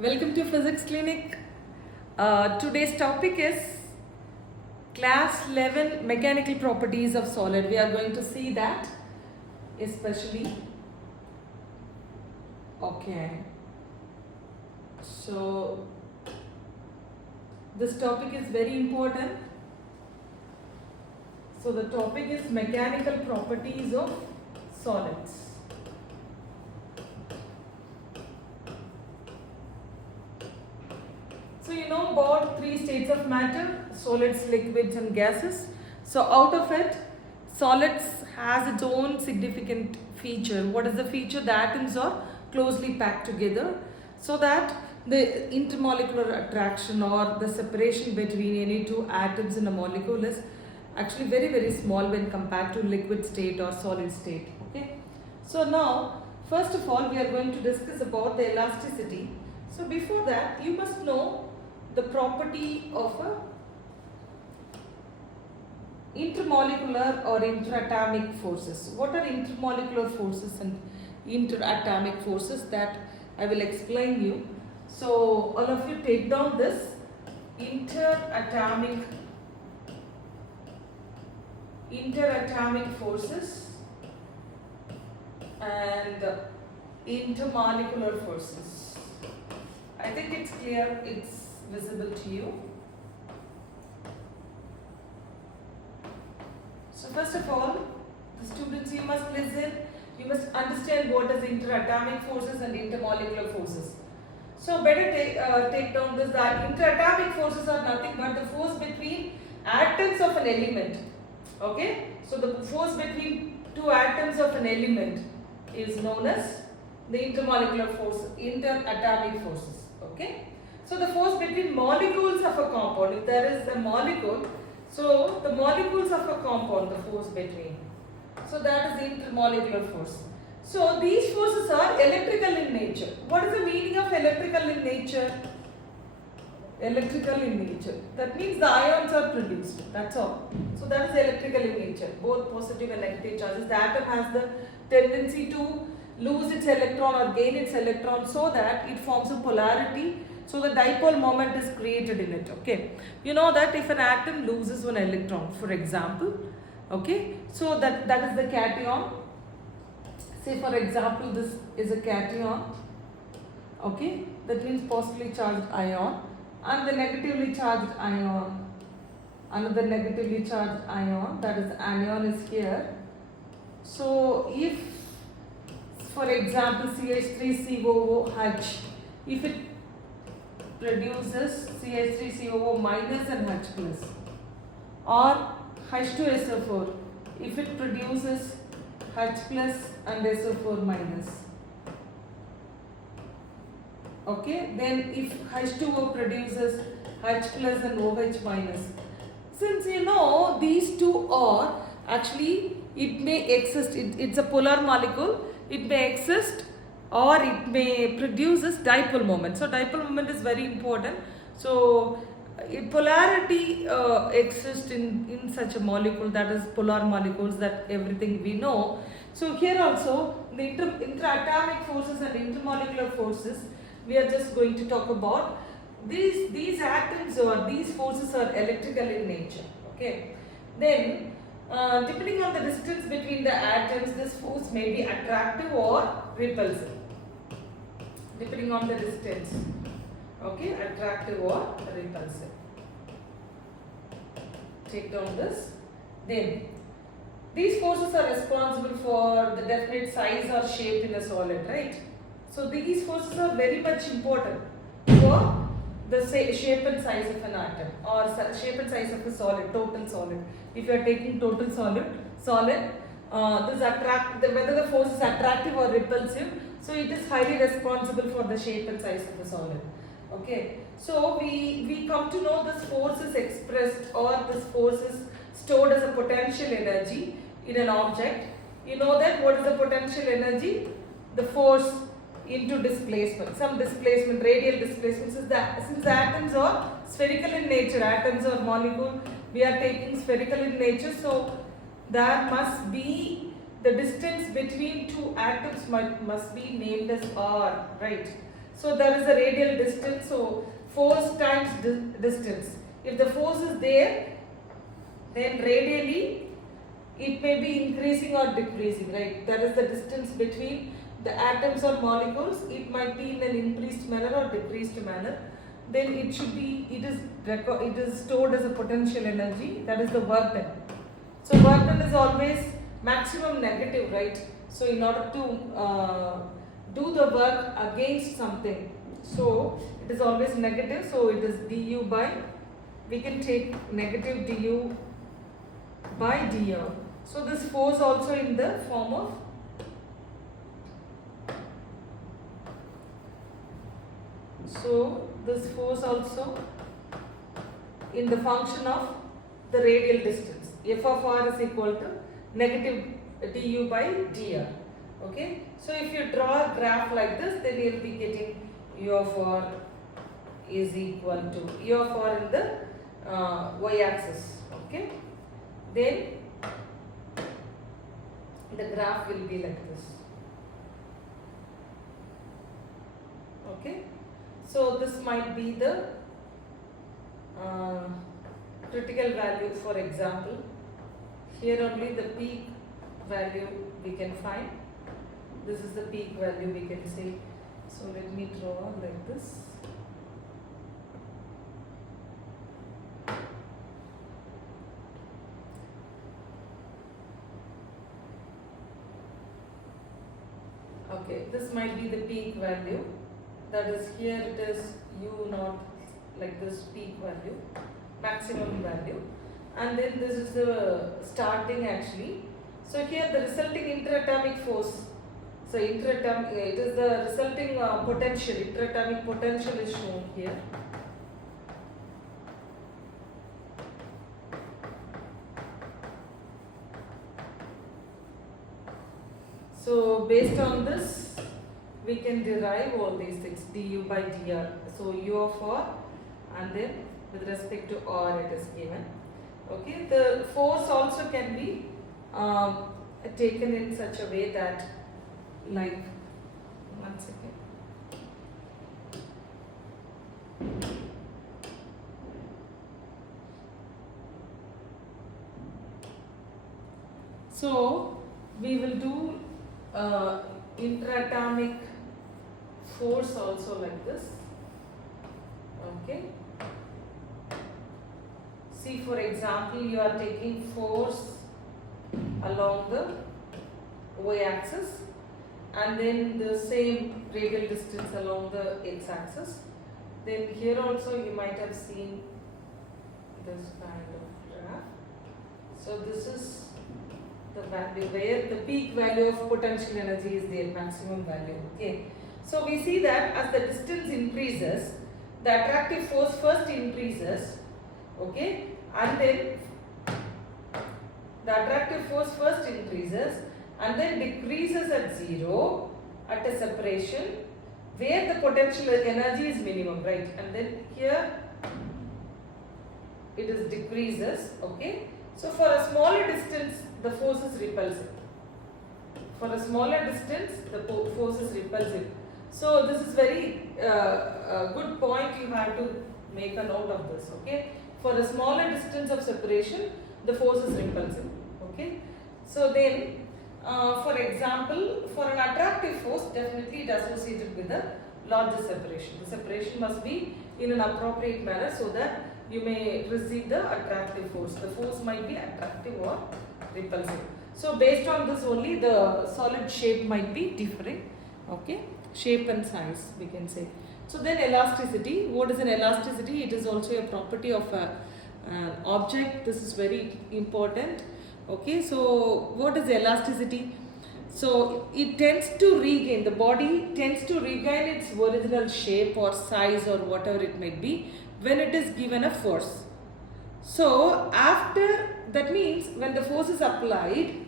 Welcome to Physics Clinic. Today's topic is Class 11 Mechanical Properties of Solid. We are going to see that especially. Okay. So, this topic is very important. So, the topic is Mechanical Properties of Solids. So you know about three states of matter: solids, liquids and gases. So out of it, solids has its own significant feature. What is the feature? The atoms are closely packed together so that the intermolecular attraction or the separation between any two atoms in a molecule is actually very small when compared to liquid state or solid state. Okay. So now first of all we are going to discuss about the elasticity. So before that you must know the property of a intermolecular or interatomic forces. What are intermolecular forces and interatomic forces? That I will explain you. So all of you take down this: interatomic forces and intermolecular forces. I think it's clear, it's visible to you. So first of all, the students, you must listen, you must understand what is interatomic forces and intermolecular forces. So better take down this, that interatomic forces are nothing but the force between atoms of an element. Okay, so the force between two atoms of an element is known as the intermolecular force, interatomic forces. Okay, so the force between molecules of a compound, if there is a molecule, so the molecules of a compound, the force between, so that is the intermolecular force. So these forces are electrical in nature. What is the meaning of electrical in nature? Electrical in nature, that means the ions are produced, that's all. So that is electrical in nature, both positive and negative charges. The atom has the tendency to lose its electron or gain its electron so that it forms a polarity, so the dipole moment is created in it. Okay, you know that if an atom loses one electron, for example, okay, so that is the cation. Say for example this is a cation, okay, that means positively charged ion, and the negatively charged ion, another negatively charged ion, that is anion is here. So if for example CH3COOH, if it produces CH3COO minus and H plus, or H2SO4, if it produces H plus and SO4 minus. Okay, then if H2O produces H plus and OH minus. Since you know these two are actually, it may exist, it's a polar molecule, it may exist or it may produces dipole moment. So dipole moment is very important. So polarity exists in such a molecule, that is polar molecules, that everything we know. So here also the interatomic forces and intermolecular forces, we are just going to talk about. These atoms or these forces are electrical in nature. Okay, then depending on the distance between the atoms, this force may be attractive or repulsive, depending on the distance. Okay, attractive or repulsive. Take down this. Then these forces are responsible for the definite size or shape in a solid, right? So these forces are very much important for the shape and size of an atom, or shape and size of a solid, total solid. If you are taking total solid, this whether the force is attractive or repulsive, so it is highly responsible for the shape and size of the solid. Okay, so we come to know this force is expressed, or this force is stored as a potential energy in an object. You know that what is the potential energy? The force into displacement, some displacement, radial displacement. Since the atoms are spherical in nature, atoms or molecule, we are taking spherical in nature, so there must be the distance between two atoms must be named as r, right? So there is a radial distance, so force times distance. If the force is there, then radially it may be increasing or decreasing, right? That is the distance between the atoms or molecules. It might be in an increased manner or decreased manner. Then it should be, it is stored as a potential energy, that is the work done. So work done is always maximum negative, right? So in order to do the work against something, so it is always negative, so it is du by, we can take negative du by dr. So this force also in the form of this force also in the function of the radial distance. F of r is equal to negative du by dr. Okay. So if you draw a graph like this, then you will be getting u of r is equal to u of r in the y-axis. Okay. Then the graph will be like this. Okay. So this might be the critical value, for example. Here only the peak value we can find. This is the peak value we can say. So let me draw like this. Okay, this might be the peak value. That is, here it is u naught, like this peak value, maximum value, and then this is the starting actually. So here the resulting interatomic force. So it is the resulting potential, interatomic potential is shown here. So based on this, we can derive all these things, du by dr. So u of r, and then with respect to r it is given. Okay, the force also can be taken in such a way that, like, one second. So we will do interatomic force also like this. Okay. See, for example, you are taking force along the y-axis, and then the same radial distance along the x-axis. Then here also you might have seen this kind of graph. So this is the value where the peak value of potential energy is there, maximum value. Okay. So we see that as the distance increases, the attractive force first increases. Okay, and then the attractive force first increases and then decreases at 0 at a separation where the potential energy is minimum, right? And then here it is decreases. Okay, so for a smaller distance the force is repulsive. For a smaller distance the force is repulsive. So this is very good point, you have to make a note of this. Okay, for a smaller distance of separation the force is repulsive. Okay, so then for example, for an attractive force, definitely it is associated with a larger separation. The separation must be in an appropriate manner so that you may receive the attractive force. The force might be attractive or repulsive. So based on this only the solid shape might be differing. Okay, shape and size we can say. So then elasticity. What is an elasticity? It is also a property of an object. This is very important. Okay, so what is elasticity? So it tends to regain, the body tends to regain its original shape or size or whatever it might be when it is given a force. So after, that means when the force is applied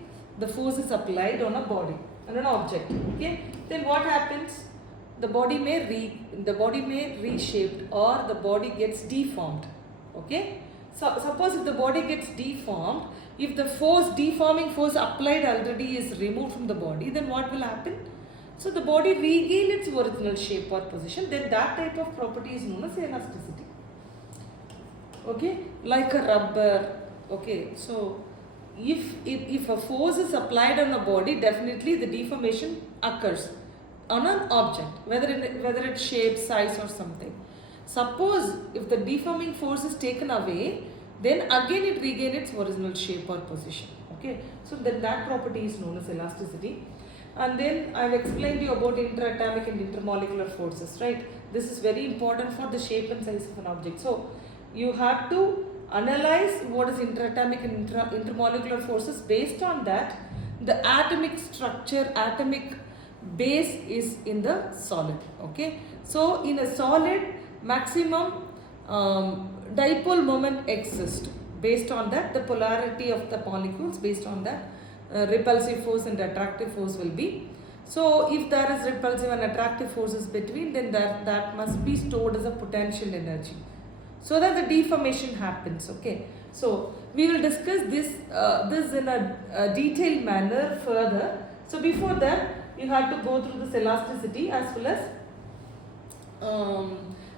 on a body, on an object. Okay, then what happens? The body may reshaped or the body gets deformed. Okay, so suppose if the body gets deformed, if the deforming force applied already is removed from the body, then what will happen? So the body regain its original shape or position, then that type of property is known as elasticity. Okay, like a rubber. Okay, so if a force is applied on a body, definitely the deformation occurs on an object, whether it's shape, size or something. Suppose if the deforming force is taken away, then again it regains its original shape or position. Okay, so then that property is known as elasticity. And then I've explained you about interatomic and intermolecular forces, right? This is very important for the shape and size of an object. So you have to analyze what is interatomic and intermolecular forces. Based on that, the atomic structure, atomic base is in the solid. Okay, so in a solid, maximum dipole moment exists. Based on that, the polarity of the molecules, based on that, repulsive force and attractive force will be. So if there is repulsive and attractive forces between, then that must be stored as a potential energy, so that the deformation happens. Okay, so we will discuss this in a detailed manner further. So before that, you have to go through this elasticity, as well as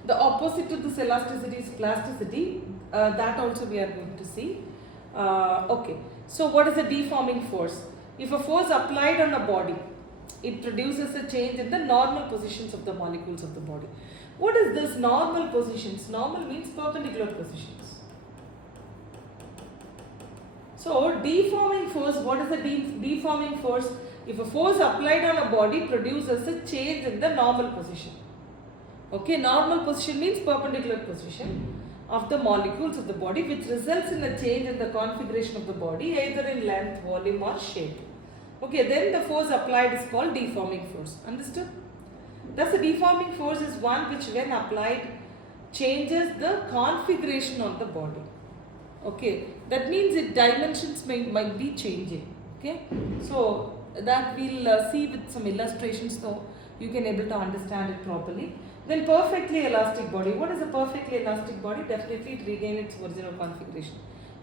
the opposite to this elasticity is plasticity. That also we are going to see. Okay, so what is a deforming force? If a force applied on a body, it produces a change in the normal positions of the molecules of the body. What is this normal positions? Normal means perpendicular positions. So deforming force, what is the deforming force? If a force applied on a body produces a change in the normal position. Okay, normal position means perpendicular position of the molecules of the body, which results in a change in the configuration of the body, either in length, volume or shape. Okay, then the force applied is called deforming force. Understood? Thus, the deforming force is one which, when applied, changes the configuration of the body. Okay, that means its dimensions might be changing. Okay, so that we'll see with some illustrations, so you can able to understand it properly. Then perfectly elastic body. What is a perfectly elastic body? Definitely it regains its original configuration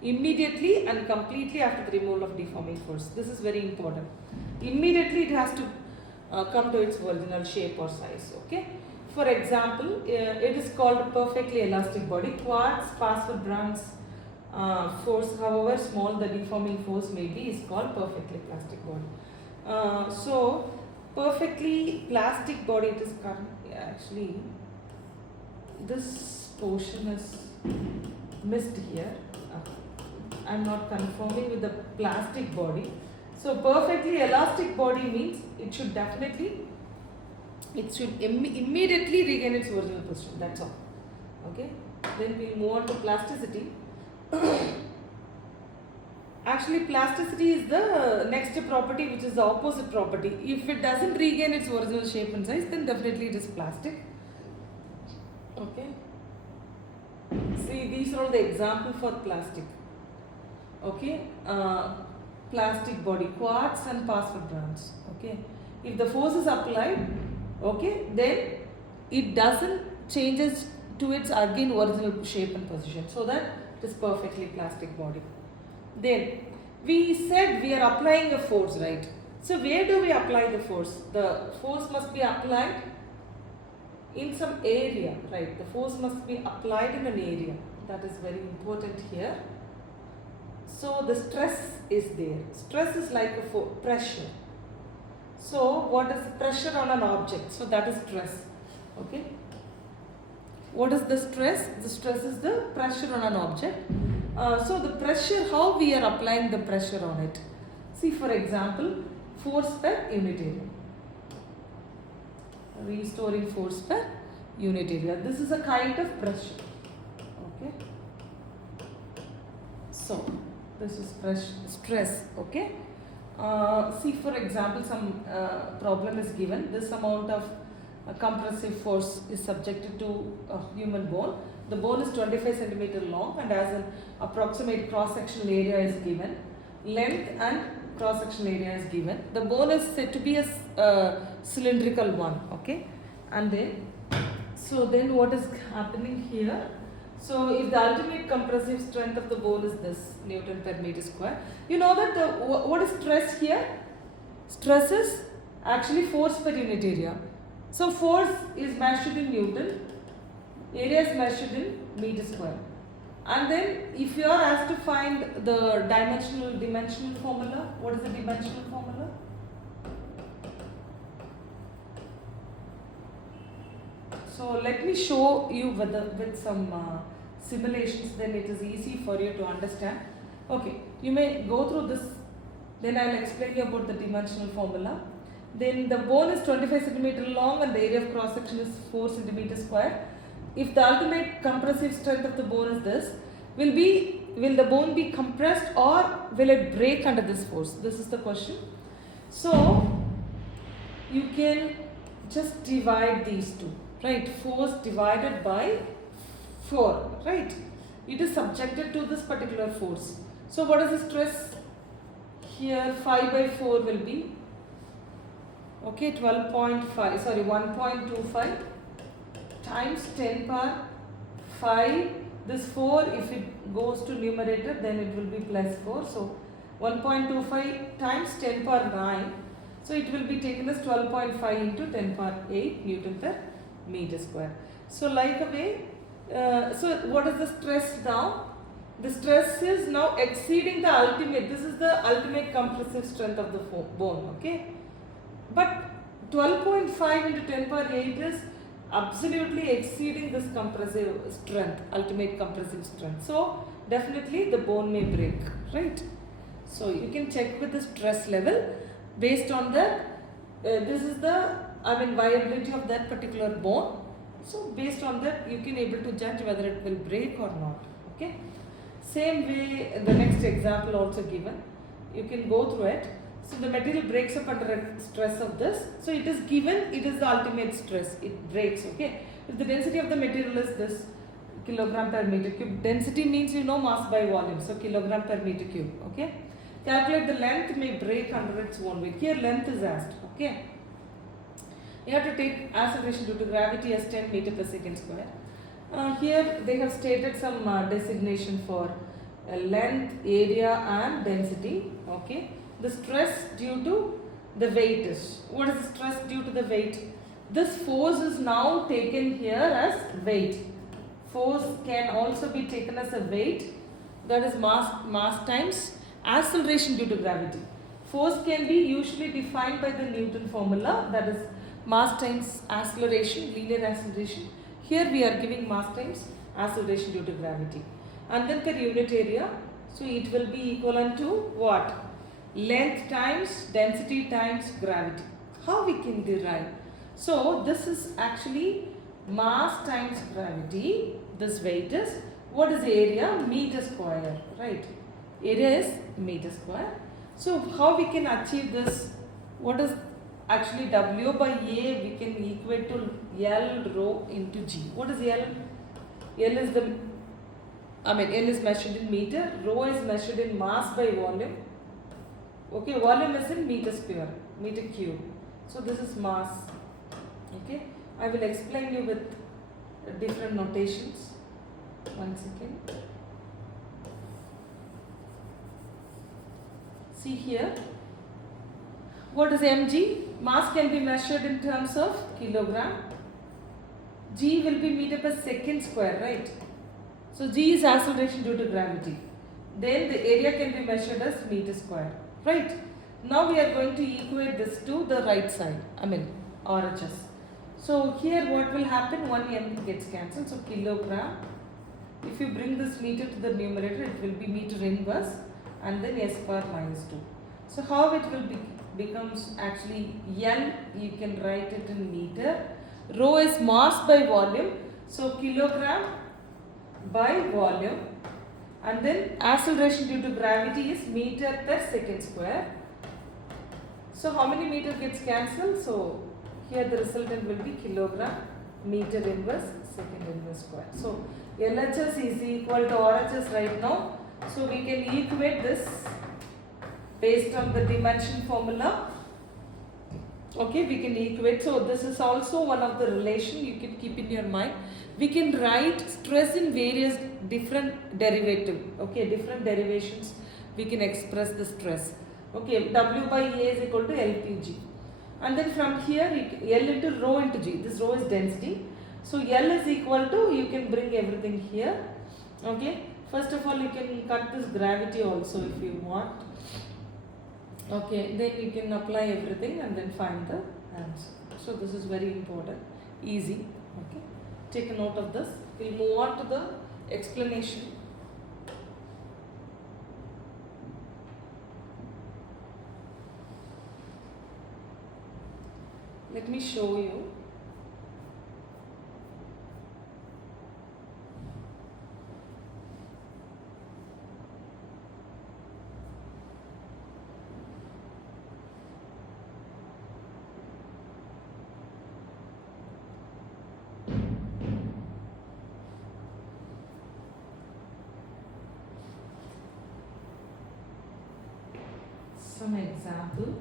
immediately and completely after the removal of deforming force. This is very important. Immediately it has to come to its original shape or size. Okay. For example, it is called a perfectly elastic body. Quartz, Pascal Brand's force, however small the deforming force may be, is called perfectly plastic body. So perfectly plastic body, it is actually this portion is missed here. I am not conforming with the plastic body. So perfectly elastic body means it should immediately regain its original position. That's all. Okay. Then we will move on to plasticity. Actually, plasticity is the next property, which is the opposite property. If it doesn't regain its original shape and size, then definitely it is plastic. Okay. See, these are all the example for plastic. Okay. Plastic body, quartz and Pascal Brand's. Okay. If the force is applied, okay, then it doesn't changes to its again original shape and position, so that it is perfectly plastic body. Then we said we are applying a force, right? So where do we apply the force? The force must be applied in some area, right? The force must be applied in an area. That is very important here. So the stress is there. Stress is like a pressure. So what is the pressure on an object? So that is stress. Okay. What is the stress? The stress is the pressure on an object. So the pressure, how we are applying the pressure on it? See, for example, force per unit area. Restoring force per unit area. This is a kind of pressure. Okay. So this is stress. Okay. See, for example, some problem is given. This amount of compressive force is subjected to a human bone. The bone is 25 centimeter long and as an approximate cross-sectional area is given. Length and cross-sectional area is given. The bone is said to be a cylindrical one. Okay. And then, so then what is happening here? So if the ultimate compressive strength of the bone is this Newton per meter square, you know that what is stress here? Stress is Actually force per unit area. So force is measured in Newton, area is measured in meter square. And then if you are asked to find the dimensional formula, what is the dimensional formula? So let me show you with some simulations, then it is easy for you to understand. Okay, you may go through this, then I will explain you about the dimensional formula. Then the bone is 25 cm long and the area of cross section is 4 cm square. If the ultimate compressive strength of the bone is this, will the bone be compressed or will it break under this force? This is the question. So you can just divide these two, right? Force divided by 4, right? It is subjected to this particular force. So what is the stress? Here 5 by 4 will be, okay, 1.25 times 10 power 5. This 4, if it goes to numerator, then it will be plus 4. So 1.25 times 10 power 9. So it will be taken as 12.5 into 10 power 8 Newton per meter square. So like a way, so what is the stress now? The stress is now exceeding the ultimate. This is the ultimate compressive strength of the bone, okay? But 12.5 into 10 power 8 is absolutely exceeding this compressive strength, ultimate compressive strength. So definitely the bone may break, right? So you can check with the stress level based on that. This is the viability of that particular bone. So based on that you can able to judge whether it will break or not, okay? Same way the next example also given, you can go through it. So the material breaks up under a stress of this. So it is given, it is the ultimate stress, it breaks, okay. If the density of the material is this kilogram per meter cube, density means you know mass by volume, so kilogram per meter cube, okay. Calculate the length may break under its own weight. Here length is asked, okay. You have to take acceleration due to gravity as 10 meter per second square. Here they have stated some designation for length, area and density, okay. The stress due to the weight is, what is the stress due to the weight? This force is now taken here as weight. Force can also be taken as a weight, that is mass times acceleration due to gravity. Force can be usually defined by the Newton formula, that is mass times acceleration, linear acceleration. Here we are giving mass times acceleration due to gravity. And then per unit area, so it will be equivalent to what? Length times density times gravity. How we can derive? So this is actually mass times gravity. This weight is, what is the area? Meter square, right? Area is meter square. So how we can achieve this? What is actually W by A? We can equate to L rho into G. What is L? L is the, L is measured in meter. Rho is measured in mass by volume. Okay, volume is in meter square, meter cube. So this is mass. Okay, I will explain you with different notations. 1 second. See here. What is mg? Mass can be measured in terms of kilogram. G will be meter per second square, right? So G is acceleration due to gravity. Then the area can be measured as meter square. Right. Now we are going to equate this to the right side, RHS. So here what will happen? 1 m gets cancelled. So kilogram. If you bring this meter to the numerator, it will be meter inverse and then s power minus 2. So how it will becomes actually L, you can write it in meter. Rho is mass by volume. So kilogram by volume. And then acceleration due to gravity is meter per second square. So how many meter gets cancelled? So here the resultant will be kilogram meter inverse second inverse square. So LHS is equal to RHS right now. So we can equate this based on the dimension formula. Okay, we can equate. So this is also one of the relation you can keep in your mind. We can write stress in various different derivative. Okay, different derivations we can express the stress. Okay, W by A is equal to LPG. and then from here L into rho into G. This rho is density. So L is equal to, you can bring everything here. Okay. First of all, you can cut this gravity also if you want. Okay, then you can apply everything and then find the answer. So this is very important, easy. Okay, take a note of this. We'll move on to the explanation. Let me show you. Some example.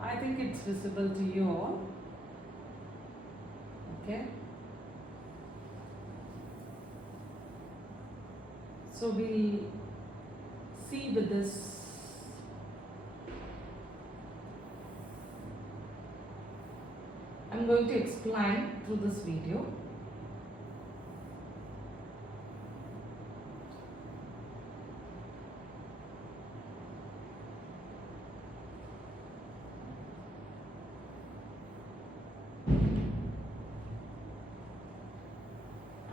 I think it's visible to you all. Okay. So we'll see with this. I'm going to explain through this video.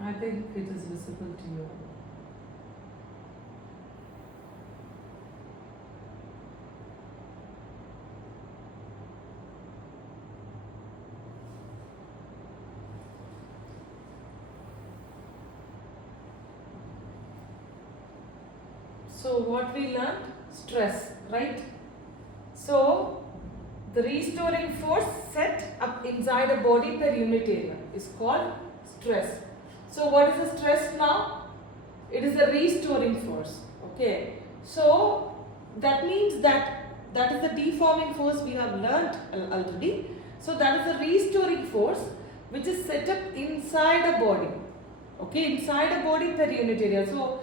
I think it is visible to you. So what we learned? Stress, right? So the restoring force set up inside a body per unit area is called stress. So what is the stress now? It is a restoring force. Okay. So that means that is the deforming force we have learnt already. So that is a restoring force which is set up inside a body. Okay, inside a body per unit area. So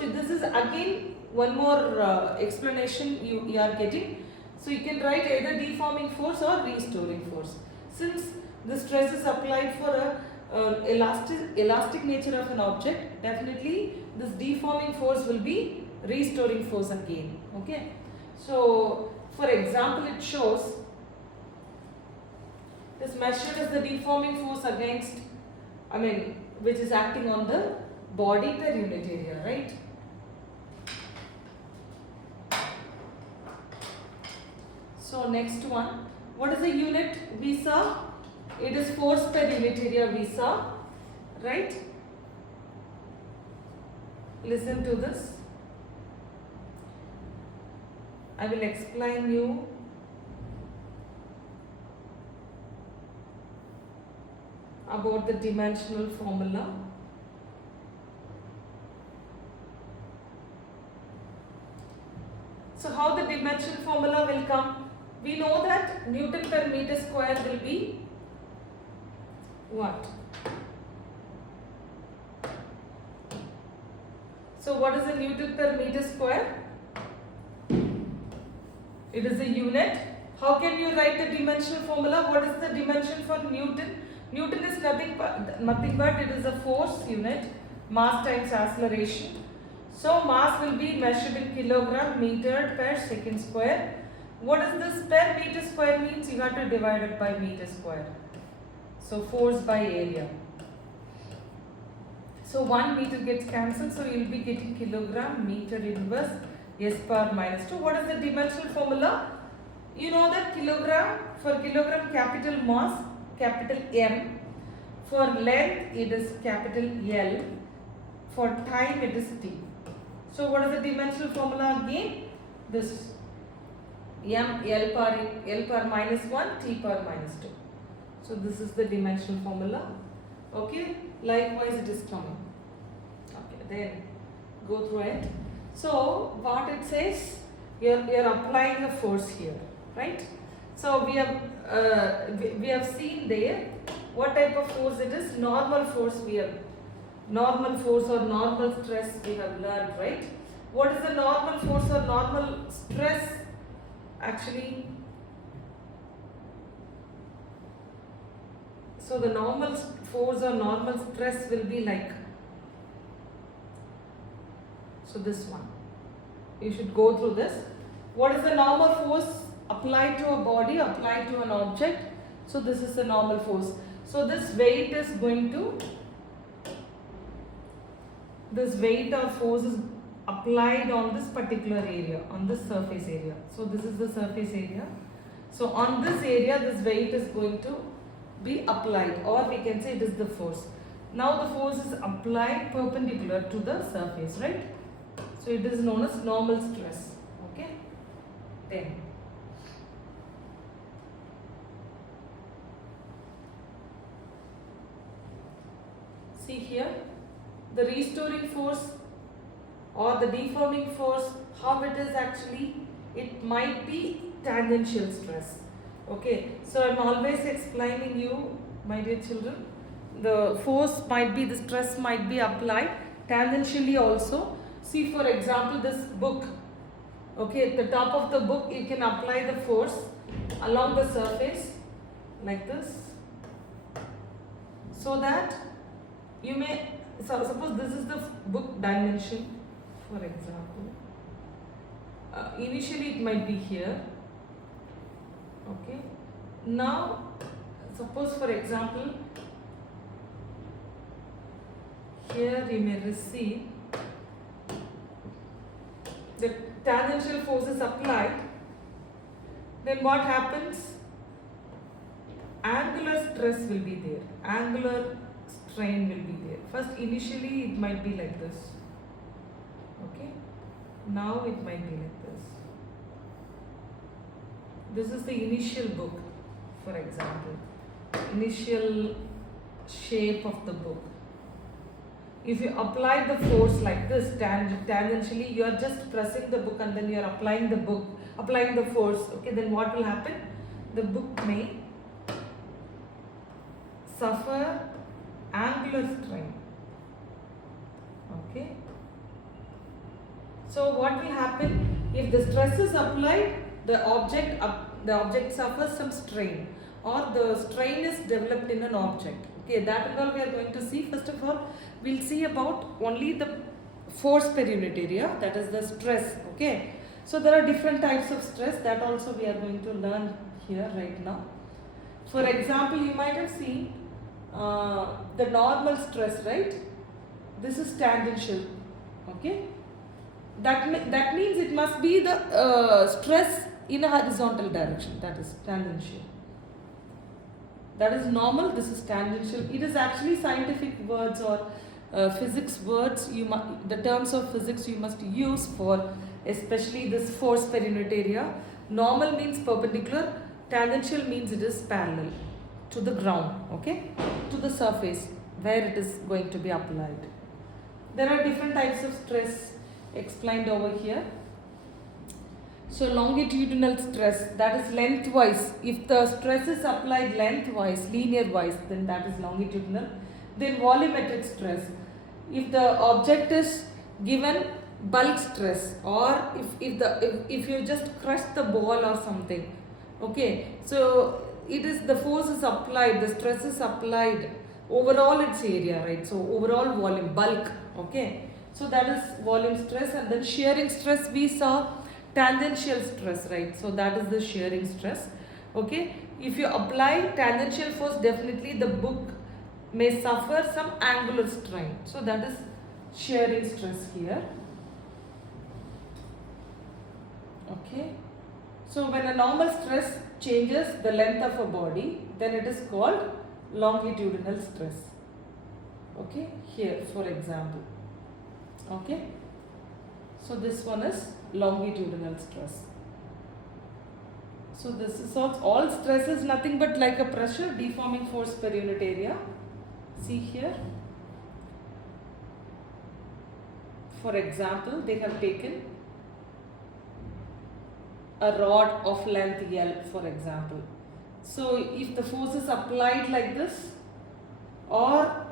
this is again one more explanation you are getting. So you can write either deforming force or restoring force. Since the stress is applied for a elastic nature of an object, definitely this deforming force will be restoring force again. Okay. So for example, it shows this measured as the deforming force against, which is acting on the body per unit area, right? So next one, what is the unit we saw? It is force per unit area we saw, right? Listen to this. I will explain you about the dimensional formula. So how the dimension formula will come? We know that Newton per meter square will be what? So what is the Newton per meter square? It is a unit. How can you write the dimensional formula? What is the dimension for Newton? Newton is nothing but it is a force unit, mass times acceleration. So mass will be measured in kilogram meter per second square. What is this per meter square means? You have to divide it by meter square. So force by area. So 1 meter gets cancelled. So you will be getting kilogram meter inverse S power minus 2. What is the dimensional formula? You know that kilogram, for kilogram capital mass, capital M. For length it is capital L. For time it is T. So what is the dimensional formula again? This M L power minus 1 T power minus 2. So this is the dimensional formula. Okay. Likewise it is coming. Okay. Then go through it. So what it says, you're applying a force here, right? So we have seen there what type of force it is. Normal force normal force or normal stress we have learned, right? What is the normal force or normal stress? Actually, so the normal force or normal stress will be like, so this one. You should go through this. What is the normal force applied to a body, applied to an object? So this is the normal force. So this weight is going to, this weight or force is applied on this particular area, on this surface area. So this is the surface area. So on this area, this weight is going to be applied, or we can say it is the force. Now the force is applied perpendicular to the surface, right? So it is known as normal stress. Okay. Then see here, the restoring force or the deforming force, how it is actually, it might be tangential stress. Okay, so I'm always explaining you, my dear children, the force might be, the stress might be applied tangentially also. See, for example, this book, okay, at the top of the book you can apply the force along the surface like this, so that you may, so suppose this is the book dimension, for example, initially it might be here, okay. Now suppose, for example, here you may receive the tangential force is applied, then what happens? Angular stress will be there, angular strain will be there. First, initially it might be like this, okay. Now it might be like this. This is the initial book, for example, initial shape of the book. If you apply the force like this tangentially, you are just pressing the book and then you are applying the force, okay, then what will happen? The book may suffer angular strain, okay. So what will happen? If the stress is applied, the object suffers some strain, or the strain is developed in an object. Okay, that and all we are going to see. First of all, we'll see about only the force per unit area, that is the stress. Okay, so there are different types of stress, that also we are going to learn here right now. For example, you might have seen the normal stress, right? This is tangential. Okay, that means it must be the stress in a horizontal direction, that is tangential. That is normal, this is tangential. It is actually scientific words or physics words, the terms of physics you must use for especially this force per unit area. Normal means perpendicular, tangential means it is parallel to the ground, okay, to the surface where it is going to be applied. There are different types of stress explained over here. So longitudinal stress, that is lengthwise. If the stress is applied lengthwise, linear wise, then that is longitudinal. Then volumetric stress. If the object is given bulk stress, or if you just crush the ball or something, okay, so it is, the force is applied, the stress is applied overall its area, right? So overall volume, bulk, okay. So that is volume stress. And then shearing stress, we saw tangential stress, right? So that is the shearing stress, okay. If you apply tangential force, definitely the book may suffer some angular strain. So that is shearing stress here, okay. So when a normal stress changes the length of a body, then it is called longitudinal stress, okay, here for example, okay. So this one is longitudinal stress. So this is all stress is nothing but like a pressure deforming force per unit area. See here, For example, they have taken a rod of length L, for example. So if the force is applied like this, or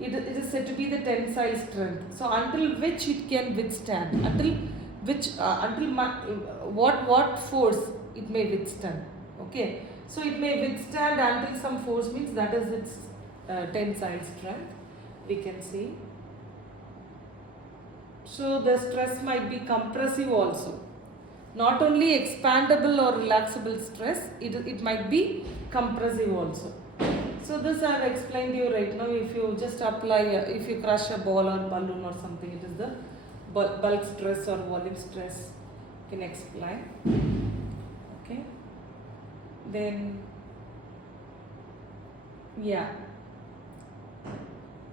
it is said to be the tensile strength. So until which it can withstand, until what force it may withstand. Okay, so it may withstand until some force, means that is its tensile strength, we can see. So the stress might be compressive also. Not only expandable or relaxable stress, it might be compressive also. So this I have explained you right now. If you just apply, if you crush a ball or balloon or something, it is the bulk stress or volume stress. You can explain. Okay. Then, yeah.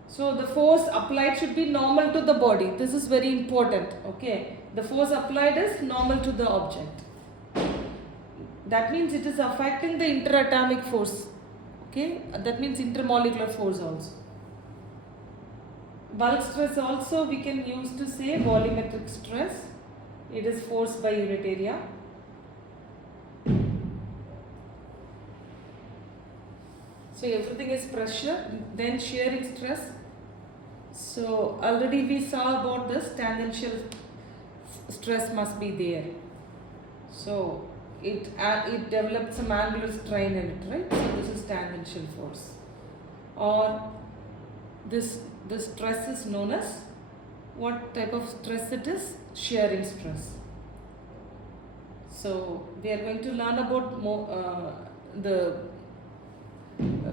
So the force applied should be normal to the body. This is very important. Okay. The force applied is normal to the object. That means it is affecting the interatomic force. Okay. That means intermolecular force also. Bulk stress also we can use to say volumetric stress. It is force by unit area. So everything is pressure, then shearing stress. So already we saw about this tangential stress must be there. So it develops some angular strain in it, right? So this is tangential force. Or this stress is known as, what type of stress it is? Shearing stress. So we are going to learn about more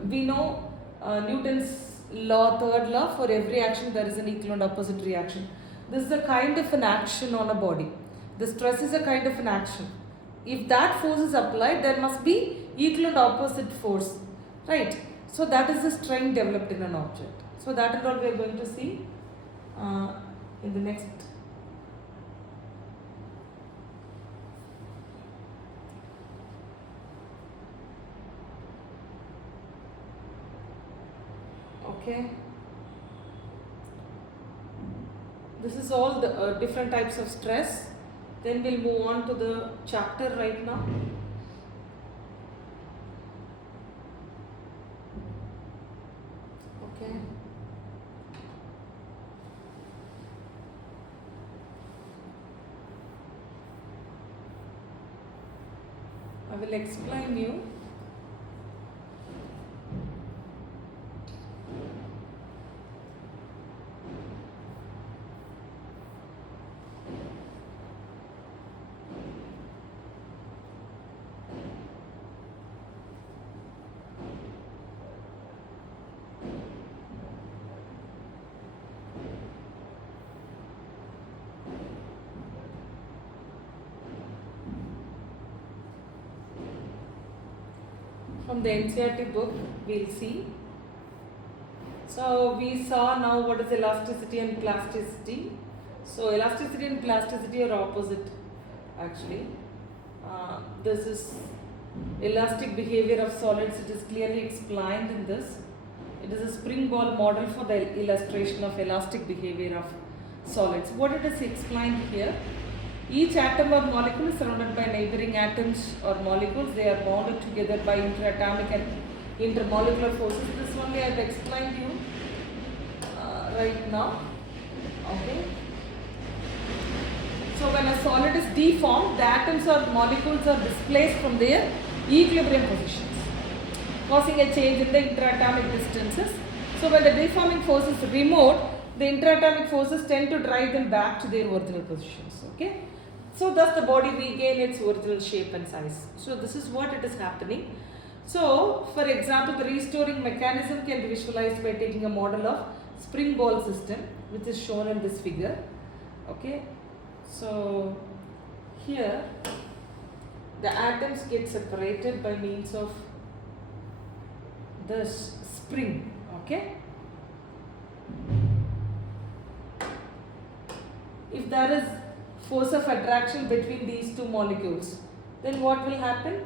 we know Newton's law, third law, for every action there is an equal and opposite reaction. This is a kind of an action on a body. The stress is a kind of an action. If that force is applied, there must be equal and opposite force, right? So that is the strain developed in an object. So that and all we are going to see in the next. Okay. This is all the different types of stress. Then we'll move on to the chapter right now. Okay. I will explain you. From the NCERT book, we'll see. So we saw now what is elasticity and plasticity. So elasticity and plasticity are opposite actually. This is elastic behavior of solids. It is clearly explained in this. It is a spring ball model for the illustration of elastic behavior of solids. What it is explained here? Each atom or molecule is surrounded by neighboring atoms or molecules. They are bonded together by interatomic and intermolecular forces. This only I have explained you right now. Okay. So when a solid is deformed, the atoms or molecules are displaced from their equilibrium positions, causing a change in the interatomic distances. So when the deforming force is removed, the interatomic forces tend to drive them back to their original positions. Okay. So thus the body regain its original shape and size. So this is what it is happening. So for example, the restoring mechanism can be visualized by taking a model of spring ball system, which is shown in this figure. Okay. So here the atoms get separated by means of this spring. Okay. If there is force of attraction between these two molecules, then what will happen?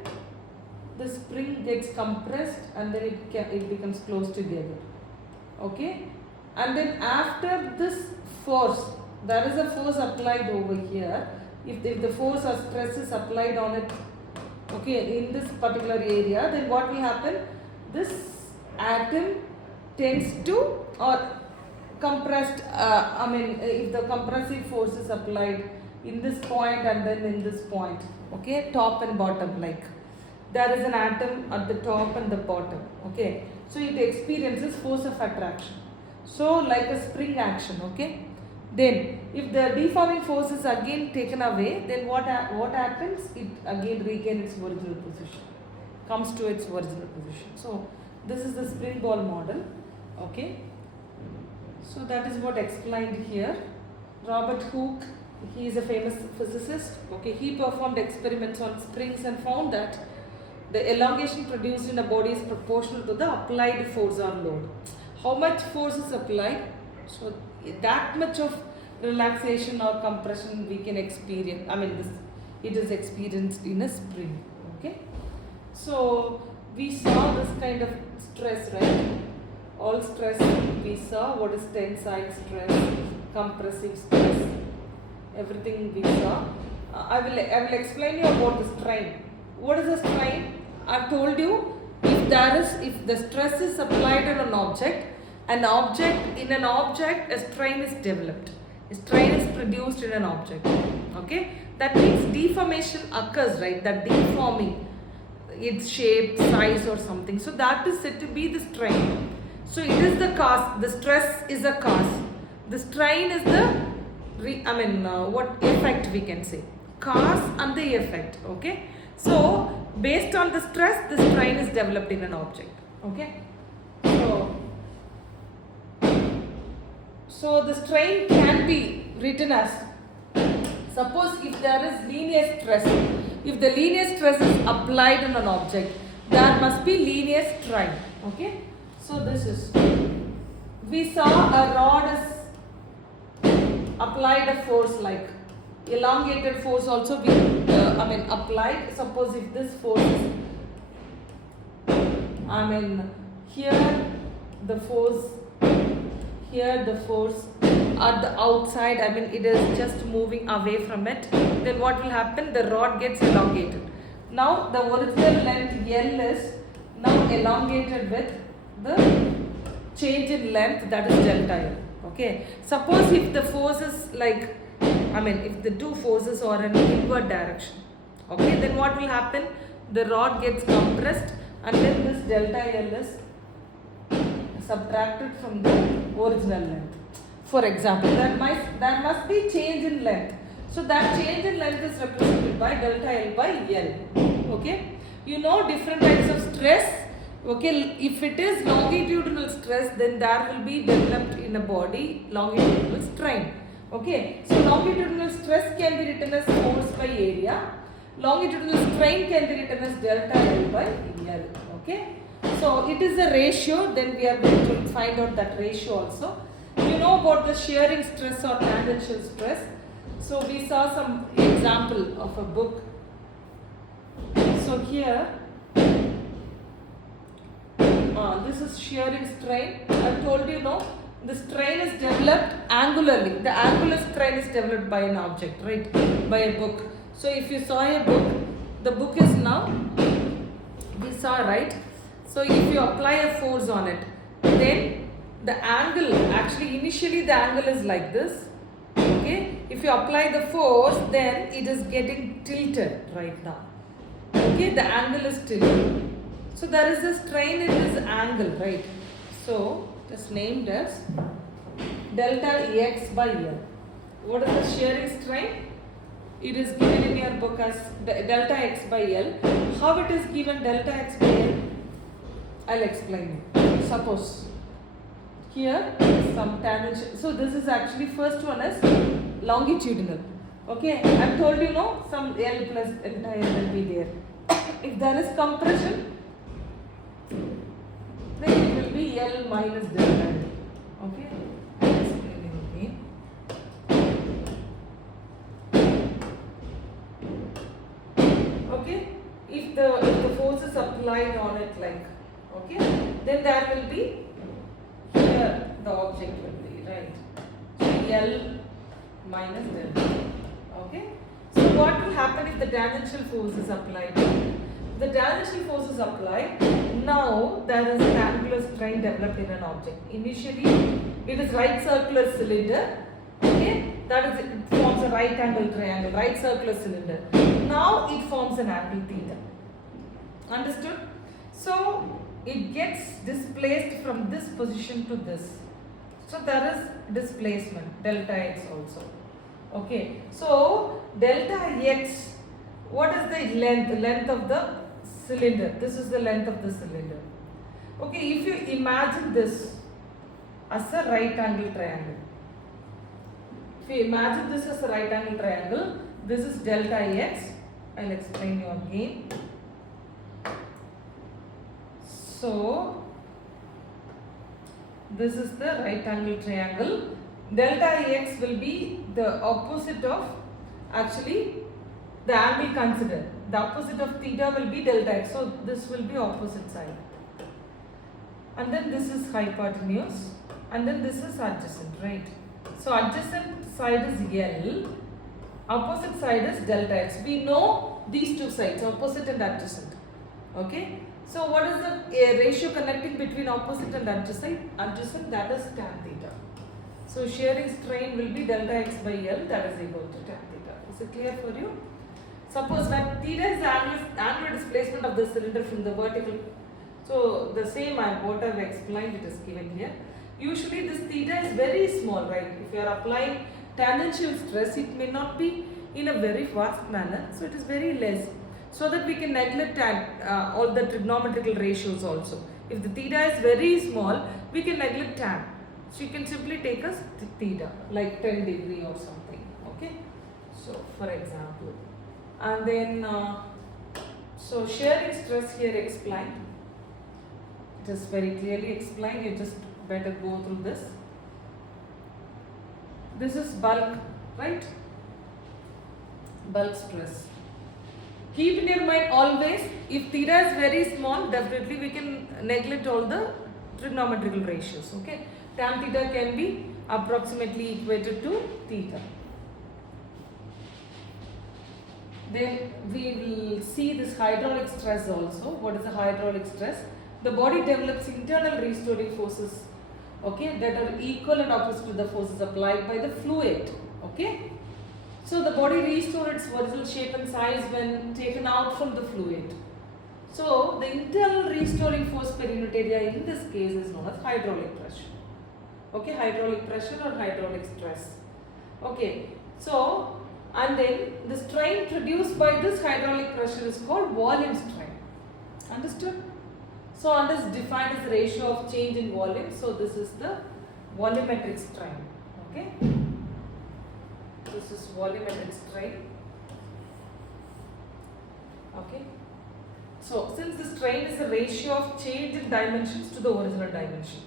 The spring gets compressed and then it becomes close together. Okay. And then after this force, there is a force applied over here. If the force or stress is applied on it, okay, in this particular area, then what will happen? This atom tends to, or compressed, if the compressive force is applied in this point and then in this point, okay, top and bottom, like there is an atom at the top and the bottom, okay, so it experiences force of attraction, so like a spring action, okay. Then if the deforming force is again taken away, then what happens? It again regains its original position, comes to its original position. So this is the spring ball model, okay. So that is what explained here. Robert Hooke, he is a famous physicist, okay. He performed experiments on springs and found that the elongation produced in a body is proportional to the applied force or load. How much force is applied? So that much of relaxation or compression we can experience. It is experienced in a spring, okay. So we saw this kind of stress, right? All stress we saw. What is tensile stress, compressive stress, everything we saw. I will explain you about the strain. What is a strain? I told you, if the stress is applied on an object, a strain is developed. A strain is produced in an object. Okay? That means deformation occurs, right? That deforming its shape, size or something. So that is said to be the strain. So it is the cause. The stress is a cause. The strain is the what effect we can say. Cause and the effect. Okay? So based on the stress, the strain is developed in an object. Okay? So the strain can be written as, suppose if there is linear stress, if the linear stress is applied on an object, there must be linear strain. Okay? So this is, we saw a rod is applied a force like elongated force also be applied. Suppose if this force is, here the force, here the force at the outside, it is just moving away from it, then what will happen? The rod gets elongated. Now the original length L is now elongated with the change in length, that is delta L. Okay. Suppose if the force is like, if the two forces are in inward direction, okay, then what will happen? The rod gets compressed and then this delta L is subtracted from the original length. For example, there must be change in length. So that change in length is represented by delta L by L. Okay. You know different types of stress. Okay. If it is longitudinal stress, then there will be developed in a body longitudinal strain. Okay. So longitudinal stress can be written as force by area. Longitudinal strain can be written as delta L by L. Okay. So it is a ratio, then we are going to find out that ratio also. You know about the shearing stress or tangential stress. So we saw some example of a book. So here, this is shearing strain. I told you, no, the strain is developed angularly. The angular strain is developed by an object, right? By a book. So if you saw a book, the book is now, we saw, right? So if you apply a force on it, then the angle, actually initially the angle is like this. Okay. If you apply the force, then it is getting tilted right now. Okay. The angle is tilted. So there is a strain in this angle, right? So just named as delta X by L. What is the shearing strain? It is given in your book as delta X by L. How it is given delta X by L? I'll explain you. Suppose here some tangential. So this is actually, first one is longitudinal. Okay, I've told you, no, some L plus delta L will be there. If there is compression, then it will be L minus delta L. Okay, I'll explain it again. Okay, if the force is applied on it like, okay, then there will be, here the object will be, right? So L minus delta. Okay. So what will happen if the tangential force is applied? The tangential force is applied. Now there is an angular strain developed in an object. Initially it is right circular cylinder. Okay, that is, it forms a right angle triangle, right circular cylinder. Now it forms an angle theta. Understood? So it gets displaced from this position to this. So there is displacement, delta x also. Okay, so delta x, what is the length? The length of the cylinder. This is the length of the cylinder. Okay, if you imagine this as a right angle triangle. If you imagine this as a right angle triangle, this is delta x. I'll explain you again. So this is the right angle triangle. Delta x will be the opposite of, actually the angle considered. The opposite of theta will be delta x. So this will be opposite side. And then this is hypotenuse. And then this is adjacent, right? So adjacent side is L. Opposite side is delta x. We know these two sides, opposite and adjacent. Okay. So what is the ratio connecting between opposite and adjacent? Adjacent, that is tan theta. So shearing strain will be delta x by L, that is equal to tan theta. Is it clear for you? Suppose when theta is the angular displacement of the cylinder from the vertical. So the same what I have explained, it is given here. Usually this theta is very small, right? If you are applying tangential stress, it may not be in a very fast manner. So it is very less. So that we can neglect all the trigonometrical ratios also. If the theta is very small, we can neglect tan. So you can simply take as theta, like 10 degree or something. Okay. So for example. And then, so shearing stress here explained. It is very clearly explained. You just better go through this. This is bulk, right? Bulk stress. Keep in your mind always, if theta is very small, definitely we can neglect all the trigonometrical ratios. Okay, tan theta can be approximately equated to theta. Then we will see this hydraulic stress also. What is the hydraulic stress? The body develops internal restoring forces, okay, that are equal and opposite to the forces applied by the fluid. Okay. So the body restores its original shape and size when taken out from the fluid. So the internal restoring force per unit area in this case is known as hydraulic pressure. Okay, hydraulic pressure or hydraulic stress. Okay, so and then the strain produced by this hydraulic pressure is called volume strain. Understood? So and is defined as the ratio of change in volume. So this is the volumetric strain. Okay. This is volumetric strain. Okay. So since the strain is a ratio of change in dimensions to the original dimension.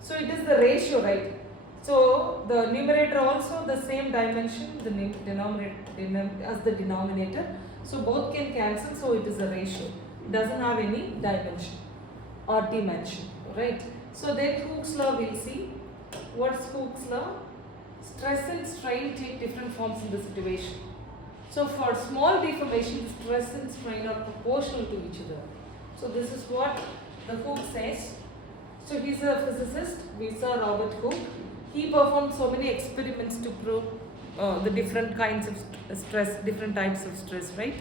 So it is the ratio, right? So the numerator also the same dimension, the denominator as the denominator. So both can cancel. So it is a ratio. It doesn't have any dimension or dimension, right? So then Hooke's law we'll see. What's Hooke's law? Stress and strain take different forms in the situation. So for small deformation, stress and strain are proportional to each other. So this is what the Hooke says. So he's a physicist. We saw Robert Hooke. He performed so many experiments to prove the different kinds of stress, different types of stress, right?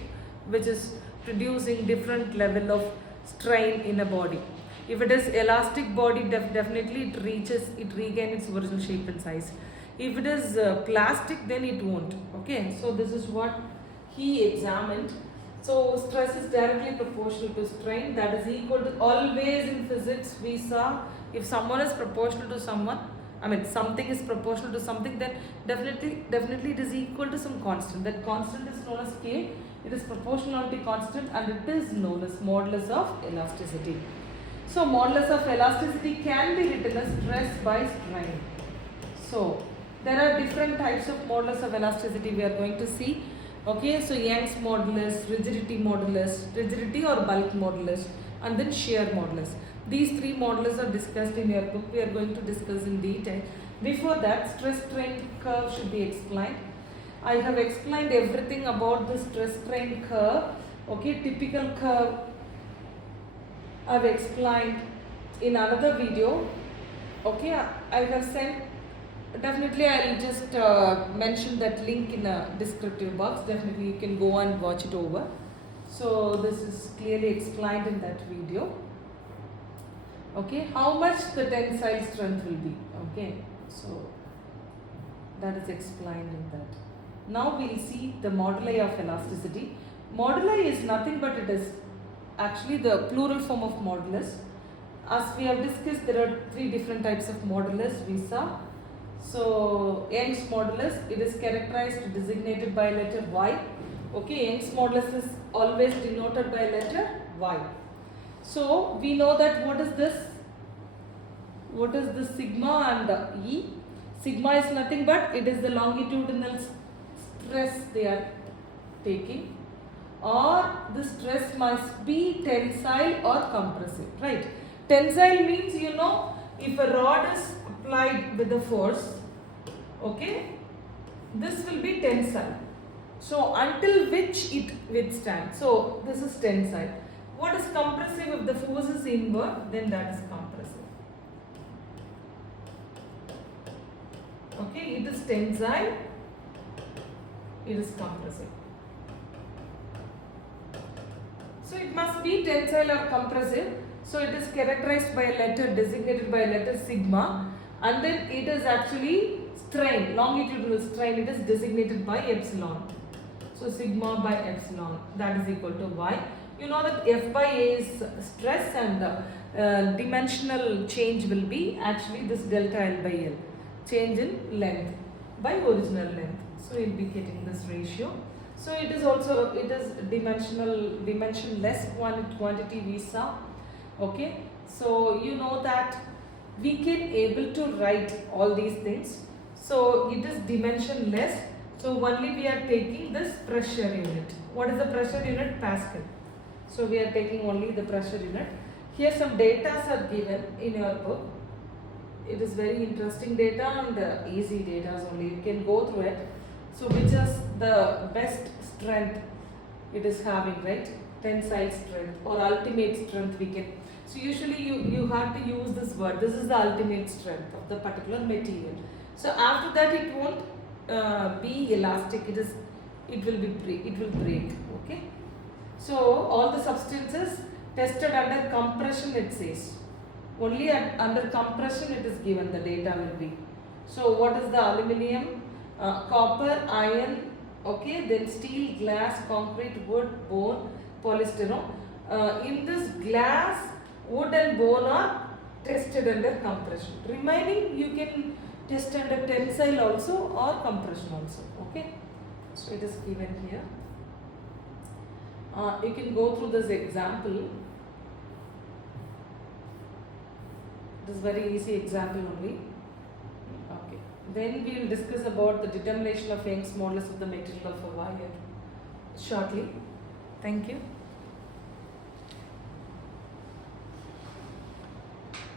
Which is producing different level of strain in a body. If it is elastic body, definitely it regains its original shape and size. If it is plastic, then it won't. Okay, so this is what he examined. So stress is directly proportional to strain. That is equal to, always in physics we saw, if someone is proportional to someone, something is proportional to something, then definitely it is equal to some constant. That constant is known as K. It is proportionality constant and it is known as modulus of elasticity. So modulus of elasticity can be written as stress by strain. So there are different types of modulus of elasticity we are going to see. Okay, so Young's modulus, rigidity or bulk modulus, and then shear modulus. These three modulus are discussed in your book. We are going to discuss in detail. Before that, stress strain curve should be explained. I have explained everything about the stress strain curve. Okay, typical curve I have explained in another video. Okay, I have sent. Definitely, I'll just mention that link in a descriptive box. Definitely, you can go and watch it over. So this is clearly explained in that video. Okay, how much the tensile strength will be. Okay, so that is explained in that. Now we'll see the moduli of elasticity. Moduli is nothing but it is actually the plural form of modulus. As we have discussed, there are three different types of modulus we saw. So Young's modulus, it is characterized designated by letter Y. Okay, Young's modulus is always denoted by letter Y. So we know that what is this? What is the sigma and E? Sigma is nothing but it is the longitudinal stress they are taking, or the stress must be tensile or compressive, right? Tensile means, you know, if a rod is applied with the force, okay, this will be tensile. So until which it withstands. So this is tensile. What is compressive? If the force is inward, then that is compressive. Okay, it is tensile, it is compressive. So it must be tensile or compressive. So it is characterized by a letter designated by a letter sigma, and then it is actually strain, longitudinal strain, it is designated by epsilon. So sigma by epsilon, that is equal to Y. You know that F by A is stress, and dimensional change will be actually this delta L by L, change in length by original length. So you will be getting this ratio. So it is also, it is dimensionless quantity we saw. Okay, so you know that we can able to write all these things. So it is dimensionless. So only we are taking this pressure unit. What is the pressure unit? Pascal. So we are taking only the pressure unit. Here some data are given in your book. It is very interesting data and easy data only. You can go through it. So which is the best strength it is having, right? Tensile strength or ultimate strength we can. So usually you have to use this word. This is the ultimate strength of the particular material. So after that it won't be elastic. It will break. Okay. So all the substances tested under compression, it says. Only under compression it is given, the data will be. So what is the aluminium, copper, iron, okay, then steel, glass, concrete, wood, bone, polystyrene. In this glass, wood and bone are tested under compression. Remaining you can test under tensile also or compression also. Okay, so it is given here. You can go through this example. It is very easy example only. Okay. Then we will discuss about the determination of Young's modulus of the material of a wire shortly. Thank you.